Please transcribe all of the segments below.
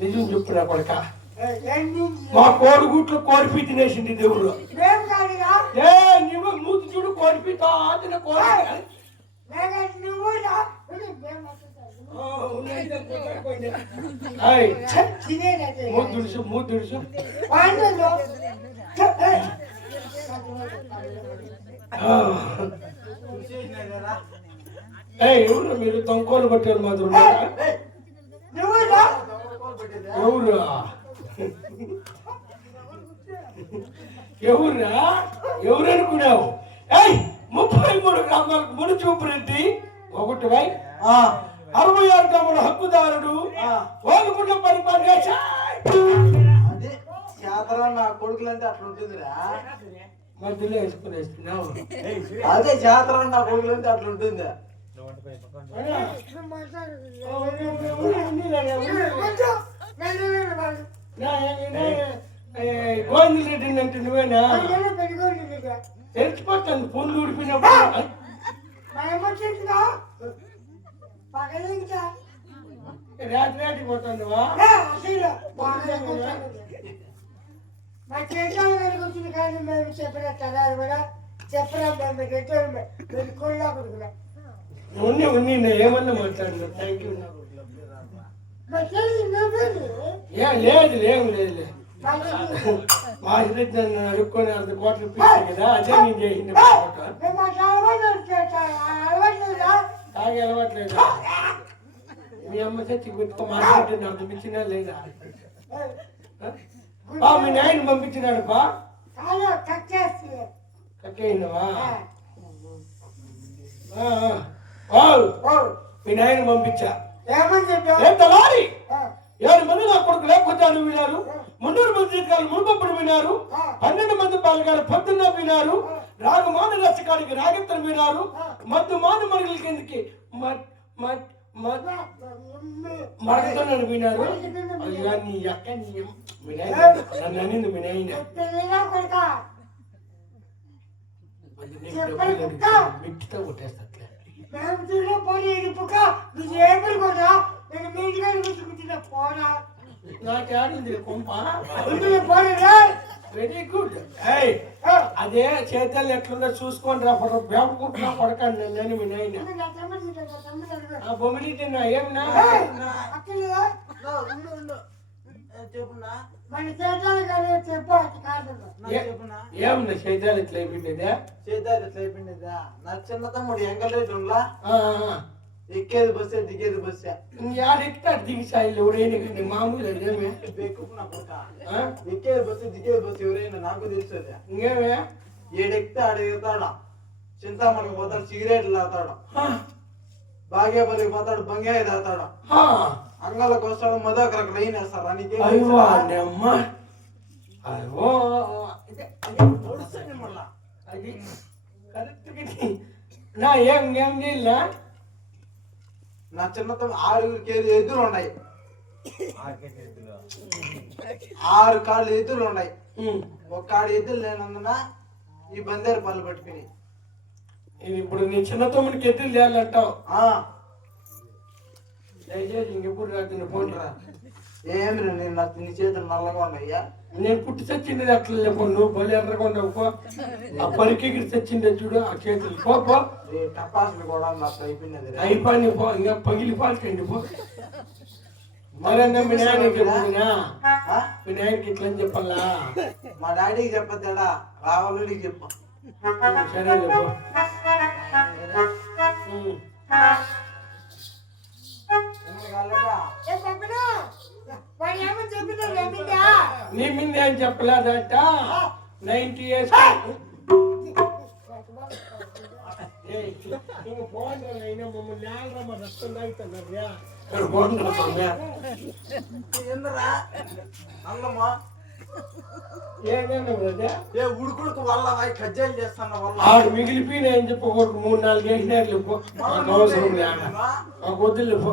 నిజం చెప్పురా కొడక. మా కోడిగుట్లు కోడిపి తినేసింది దేవుడు. ఏ నువ్వు మూతి చూడు కోడిపి తాతిన కోడి. ఓ, ఉన్నాయి, పోయింది. ఏయ్, మూతి దుడుసు మూతి దుడుసు. ఆ. ఏయ్ ఎవరు మీరు తొంకోలు పట్టారు మాత్రం? ఉన్నారా? ఎవరు ఎవరురా ఎవరు అనుకున్నావు ఏయ్ ముప్పై మూడు గ్రామాలకు ముడి చూపు రెడ్డి ఒకటి వై అరవై ఆరు గ్రాముల హక్కుదారుడు ఓగుకుంట పరిపాలన అదే శాతరా నా కొడుకులంటే అట్లా ఉంటుందిరా మధ్యలో వేసుకుని వేస్తున్నావు అదే శాతరా నా కొడుకులంటే అట్లా ఉంటుంది గోవింద రెడ్డి అంటే నువ్వేనా తెలిసిపోతాను ఫోన్లు ఊడిపోయినప్పుడు రాత్రి రాత్రి పోతానువా మా చేతిలో కనుకొచ్చింది కానీ మేము చెప్పిన తరాలు కూడా చెప్పరా మేము మేము కొల్లా కొడుకులా ఉన్ని ఉన్ని నేను ఏమన్నా మాట్లాడినా థ్యాంక్ యూ లేదు లేదు లేదు మా రెడ్డి నన్ను అడుక్కొని అంత కోట్లు ఇప్పించారు కదా అదే నేను చేసింది తాగి అలవాట్లేదు మీ అమ్మ చచ్చి గుర్తుకో మాట్లాడుతుంది రెడ్డి ఇచ్చినా లేదా? బా మీ నాయన పంపించినాడు బా. కాదు కట్ మీ నాయన పంపించా. ఏమని చెప్పావు? ఏం తలారి ఆ, ఏడు మంది నా కొడుకు లేకొచ్చాను వినారు మున్నూరు మంది జీవితాలు మునుపప్పుడు వినారు పన్నెండు మంది పాల్గారు పొద్దున్న వినారు రాగమాన రచకాడికి రాగెత్తలు వినారు మద్దు మాన మరుగుల కిందకి మరగతున్నాడు వినారు అయ్యా నీ అక్క నన్ను అనింది మీ నాయన పెళ్ళినా కొడుక. అది నీకు డబ్బులు అడిగితే మిట్టితో కొట్టేస్తట్లే మేము చూసిన పోనీ ఇరుపుక నువ్వు ఏమని కొడా నేను మీ ఇంటికి కూర్చుకుంటున్నా పోరా. నాకు ఆడింది కొంప? ఇంటికి పోరా వెరీ గుడ్ ఏయ్ అదే చేతలు ఎట్లుందో చూసుకోండి రా పడ వేపకుంటున్నా పడకండి నేను మీ నాయన. బొమ్మిడి తిన్నా ఏమినా? మన చేతాలు కానీ చెప్పు అది కాదు. ఏ- చెప్పునా? ఏమన్నా చేతాలు ఇట్లా అయిపోయిందే చేద్దారు ఎట్లా అయిపోయిందిదా నా చిన్న తమ్ముడు ఆ. ఎక్కేది బస్సే దిగేది బస్సే. నీ ఆడెక్కితే దిగి సాయిలు ఎవరైనా కానీ మామూలు? ఎక్కేది బస్సు దిగేది బస్సు ఎవరైనా నాకు తెలుసు ఇంకేమే? ఏడెక్కితే ఆడ ఎగుతాడు చింతామణికి పోతాడు సిగరెట్లు తాగుతాడు. ఆ, బాగేపల్లికి పోతాడు బంగాయి తాగుతాడు. ఆ. అంగళ్ళకి వస్తాడు మధుకరకు లైన్ వేస్తారు. నీకే అయ్యో అమ్మా. అయ్యో ఇదే, అదే పొడుస్తుంది మళ్ళా. అది కరెక్ట్గా ఇది. నా ఏం ఏం నీళ్ళ? నా చిన్నతో ఉన్నాయి. ఆరు కాళ్ళు ఎద్దులు ఉన్నాయి. ఒక కాడు ఎద్దులు లేనందున ఈ బందేరు పళ్ళు పట్టుకుని. ఇది ఇప్పుడు నీ చిన్న తమ్ముడికి ఎత్తులు చేయాలంటావు దయచేసి ఇంకెప్పుడు రాత్రి ఫోన్ రా. ఏమి రా నేను నీ చేతులు నల్లగా ఉన్నాయ్యా నేను పుట్టి చచ్చింది అట్లా లేపో నువ్వు బలి ఎర్రగా ఉండవు పో. ఆ పరికెగిరి చచ్చిందే చూడు ఆ చేతులు. పో పో. ఈ టపాసులు కూడా నాకు అయిపోయినది రా. అయిపోయి పో. ఇంకా పగిలిపోకండి పో. మరన్నా మీ నాయనకి చెప్పుకున్నా ఆ? మీ నాయనకి ఇట్లా అని చెప్పాలా? మా డాడీకి చెప్పద్దాడా? రావాలని చెప్పు. సరే వాడు ఏమని ఏం చెప్పలేదట? నైన్టీ ఇయర్స్ நீங்க போன்ற லைனா நம்ம நேரம் நம்ம ரத்தம் தான் தர்றியா போன்ற சொன்ன என்னடா அங்கம்மா ఆడు మిగిలిపోయి నేను చెప్ప మూడు నాలుగు వేసినారు మాకు అవసరం లేదు. మాకు వద్దులేపో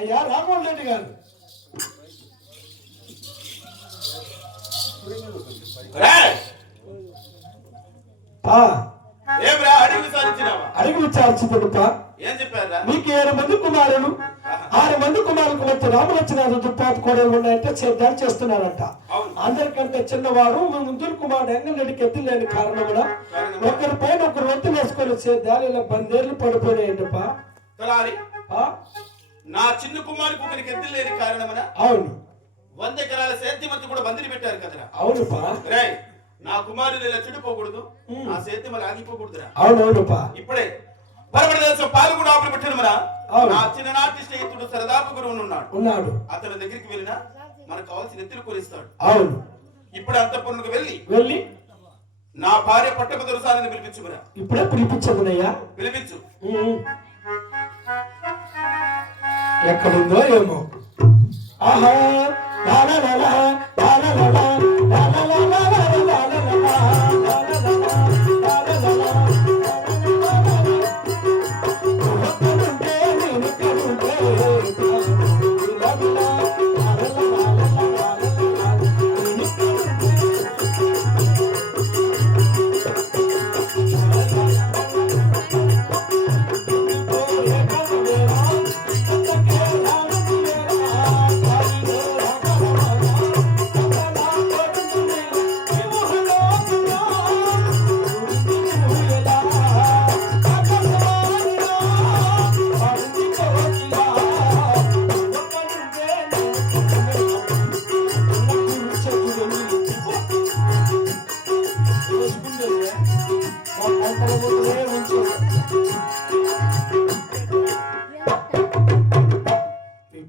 అయ్యా రాఘవన్ రెడ్డి గారు. అడిగి విచారించుకుంటా ఏం చెప్పారా నీకు ఏడు మంది కుమారులు ఆరు మంది కుమారులకు వచ్చి రామలక్ష్మణ దుప్పాత కోడలు ఉన్నాయంటే సేద్యాలు చేస్తున్నారంట. అందరికంటే చిన్నవాడు ముందురు కుమారుడు ఎంగళరెడ్డికి ఎత్తి లేని కారణం కూడా ఒకరి పైన ఒకరు ఒత్తి వేసుకొని సేద్యాలు ఇలా బందేర్లు పడిపోయాయంటప్పా నా చిన్న కుమారుడికి ఒకరికి ఎద్దు లేని కారణమన? అవును. వంద ఎకరాల సేద్యమంతా కూడా బందిని పెట్టారు కదరా. అవునుపా. రే నా కుమారుడు ఇలా చెడిపోకూడదు. నా సేద్యం అలా ఆగిపోకూడదురా. అవునవునుపా. ఇప్పుడే పరమడ దేశం పాలు కూడా ఆపలు పెట్టాను మన అవును. నా చిన్ననాటి స్నేహితుడు సరదాపు గురువు ఉన్నాడు. ఉన్నాడు. అతని దగ్గరికి వెళ్ళినా మనకు కావాల్సిన ఎత్తులు కొనిస్తాడు. అవును. ఇప్పుడు అంతఃపురంకు వెళ్ళి వెళ్ళి నా భార్య పట్టకు దొరసాలని పిలిపించుకురా ఇప్పుడే పిలిపించదునయ్యా పిలిపించు. Yakınında ya mı? Aha! La la la!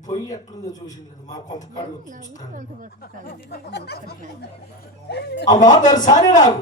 పొయ్యి ఎట్లుందో చూసింది మా కొంత కళ్ళు ఆ బాధ సరే రాదు.